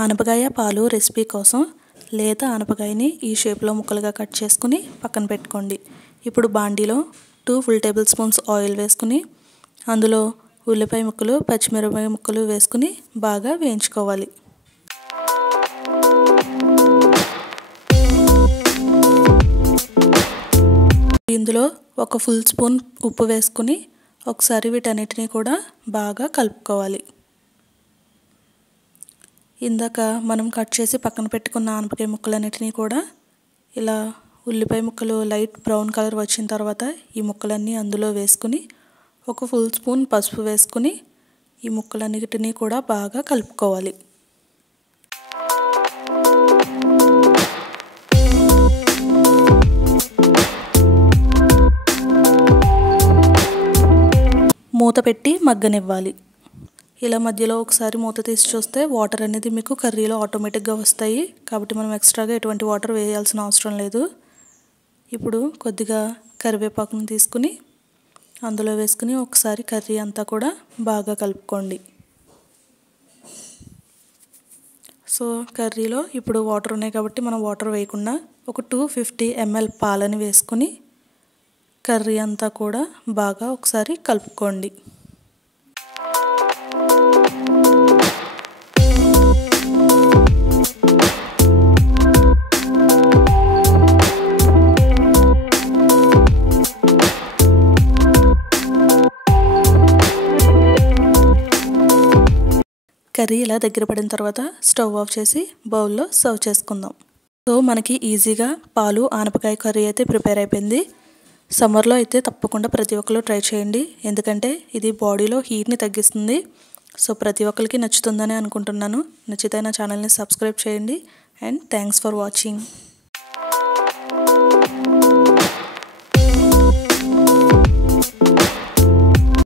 ఆనపకాయ పాలు రెసిపీ కోసం లేత ఆనపకాయని ఈ షేప్లో ముక్కలుగా కట్ చేసుకుని పక్కన పెట్టుకోండి. ఇప్పుడు బాండీలో 2 ఫుల్ టేబుల్ స్పూన్స్ ఆయిల్ వేసుకుని అందులో ఉల్లిపాయ ముక్కలు, పచ్చిమిరపకాయ ముక్కలు వేసుకుని బాగా వేయించుకోవాలి. ఇందులో 1 ఫుల్ స్పూన్ ఉప్పు వేసుకుని ఒకసారి వీటన్నిటిని కూడా బాగా కలుపుకోవాలి. ఇందాక మనం కట్ చేసి పక్కన పెట్టుకున్న ఆనపకాయ ముక్కలన్నిటిని కూడా ఇలా ఉల్లిపాయ ముక్కలు లైట్ బ్రౌన్ కలర్ వచ్చిన తర్వాత ఈ ముక్కలన్నీ అందులో వేసుకుని 1 ఫుల్ స్పూన్ పసుపు వేసుకుని ఈ ముక్కలన్నిటిని కూడా బాగా కలుపుకోవాలి. మూత పెట్టి మగ్గనివ్వాలి. ఇలా మధ్యలో ఒకసారి మూత తీసి చూస్తే వాటర్ అనేది మీకు కర్రీలో ఆటోమేటిక్గా వస్తాయి. కాబట్టి మనం ఎక్స్ట్రాగా ఎటువంటి వాటర్ వేయాల్సిన అవసరం లేదు. ఇప్పుడు కొద్దిగా కరివేపాకును తీసుకుని అందులో వేసుకుని ఒకసారి కర్రీ అంతా కూడా బాగా కలుపుకోండి. సో కర్రీలో ఇప్పుడు వాటర్ ఉన్నాయి కాబట్టి మనం వాటర్ వేయకుండా ఒక 250 ml పాలని వేసుకుని కర్రీ అంతా కూడా బాగా ఒకసారి కలుపుకోండి. కర్రీ ఇలా దగ్గర పడిన తర్వాత స్టవ్ ఆఫ్ చేసి బౌల్లో సర్వ్ చేసుకుందాం. సో మనకి ఈజీగా పాలు ఆనపకాయ కర్రీ అయితే ప్రిపేర్ అయిపోయింది. సమ్మర్లో అయితే తప్పకుండా ప్రతి ఒక్కరు ట్రై చేయండి. ఎందుకంటే ఇది బాడీలో హీట్ని తగ్గిస్తుంది. సో ప్రతి ఒక్కరికి నచ్చుతుందని అనుకుంటున్నాను. నచ్చితే నా ఛానల్ని సబ్స్క్రైబ్ చేయండి. And thanks for watching.